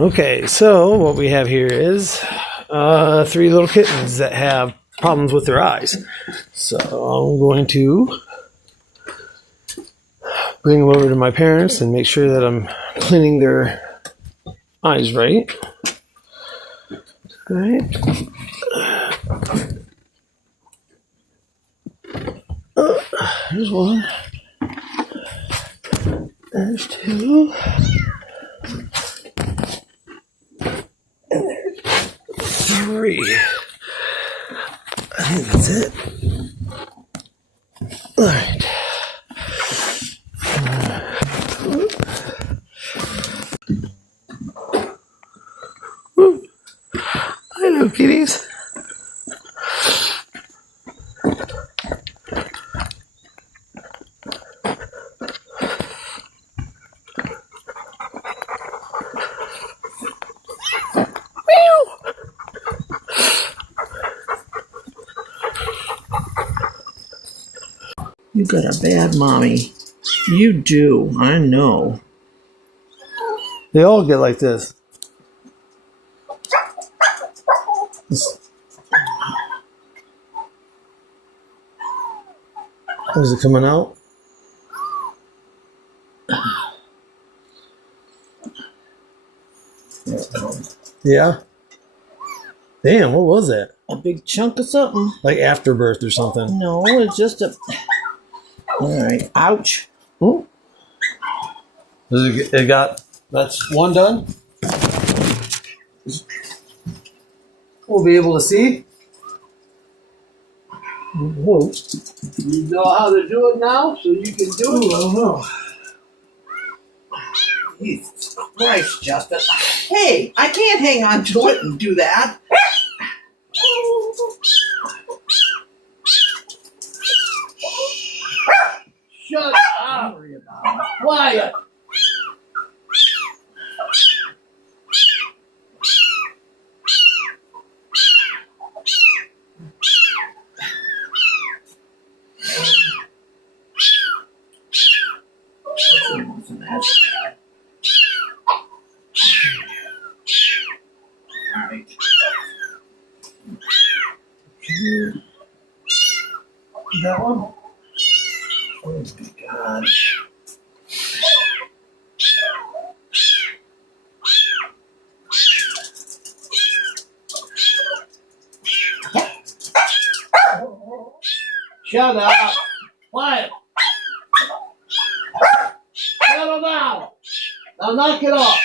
Okay, so what we have here is 3 little kittens that have problems with their eyes. So I'm going to bring them over to my parents and make sure that I'm cleaning their eyes right. All right. There's one. There's 2. And there's 3. I think that's it. All right. Hello, kitties. You got a bad mommy. You do, I know. They all get like this. Is it coming out? Yeah. Damn, what was that? A big chunk of something. Like afterbirth or something. No, it's just a... Alright, ouch. Ooh. It got... That's one done. We'll be able to see. Whoa. You know how to do it now, so you can do it? I don't know. Jesus Christ, Justin. Hey, I can't hang on to it and do that. Shut up. Quiet. That one? Oh, my God. Shut up. Quiet. Settle down. Now knock it off.